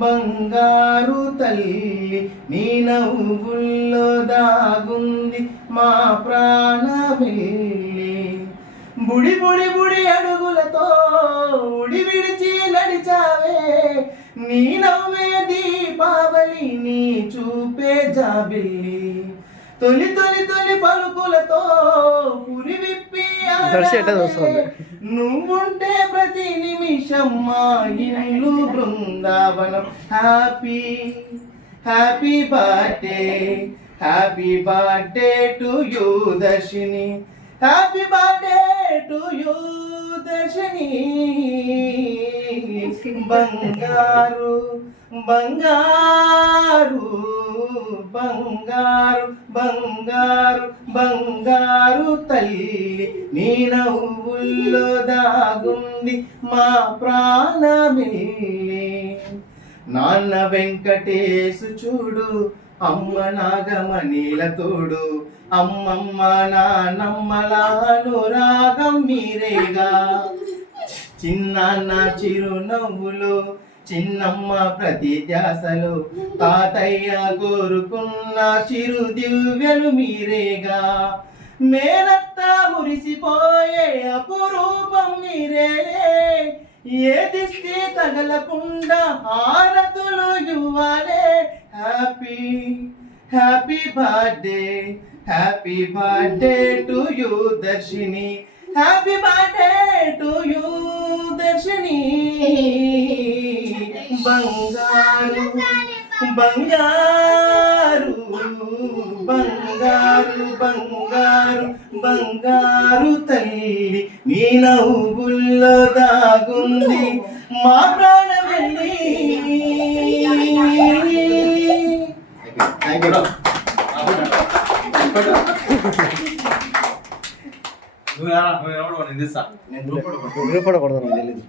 బంగారు తల్లి నీ నవ్వుల్లో దాగుంది మా ప్రాణమిల్లి. బుడి బుడి బుడి అడుగులతో ఉడి విడిచి నడిచావే, నీ నవ్వే దీపావళి నీ చూపే జాబిల్లి. తొలి తొలి తొలి పలుకులతో పురి విప్పి నువ్వుంటే ప్రతి నిమిషం మా ఇల్లు బృందావనం. Happy happy birthday, happy birthday to you Darshini, happy birthday to you Darshini. బంగారు బంగారు బంగారు బంగారు బంగారు తల్లి నీ నవ్వుల్లో దాగుంది మా ప్రాణమిల్లి. నాన్న వెంకటేశు చూడు, అమ్మ నాగమణిల తోడు, అమ్మమ్మ నాన్నమ్మలాను రాగం మీరేగా. చిన్నాన్న చిరునవ్వులు, చిన్నమ్మ ప్రతి ధ్యాసలు, తాతయ్య కోరుకున్న చిరు దివ్యలు మీరేగా. మేనత్త మురిసిపోయే అపురూపం మీరేలే, ఏ దిష్టి తగలకుండా హారతులు ఇవ్వాలే. Happy happy birthday, happy birthday to you Darshini, happy birthday to you Darshini. బంగారు బంగారు బంగారు బంగారు బంగారు తల్లి నీ నవ్వుల్లో దాగుంది మా ప్రాణమిల్లి. నువ్వు ఎవరు నేను గ్రూప్ ఫోటో కొడతాను.